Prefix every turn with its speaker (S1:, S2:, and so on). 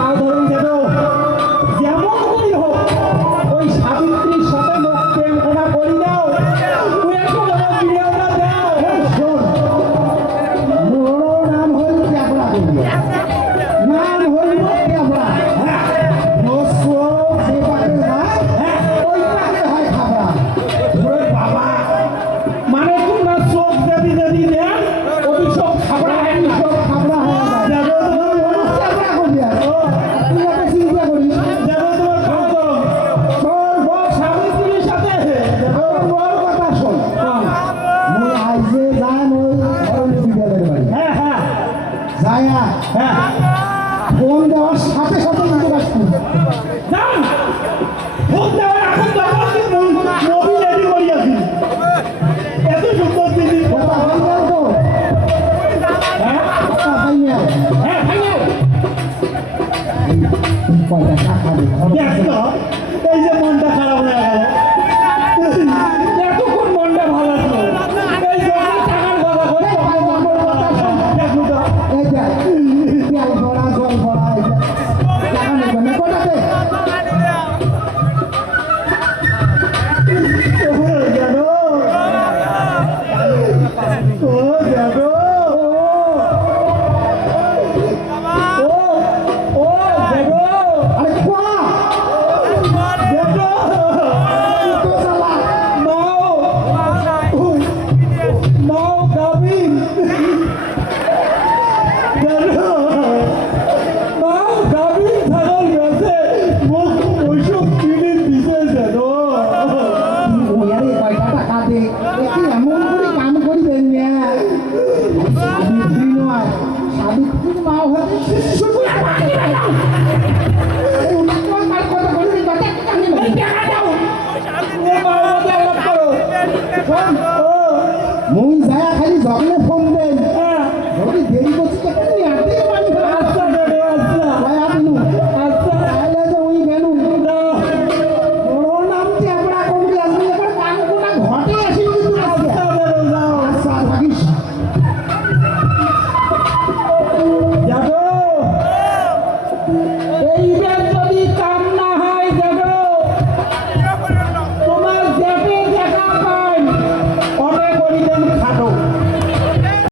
S1: পাও ধরুন যেন যেমন করি হোক, ওই সাবিত্রীর সাথে লোক প্রেম করা করি নাম হল ত্যাগরা সাথে সাথে কিন্তু আসছি
S2: যান ভোট দেওয়ার এখন তখন মোবিল রেডি করিয়াছি এত সুন্দর জিনিস
S1: কথা ফাইনাল তো
S2: হ্যাঁ? হ্যাঁ ফাইনাল
S1: কয়টা টাকা
S2: এই যে মনটা খারাপ।
S1: Mỗi 还得坐 giá.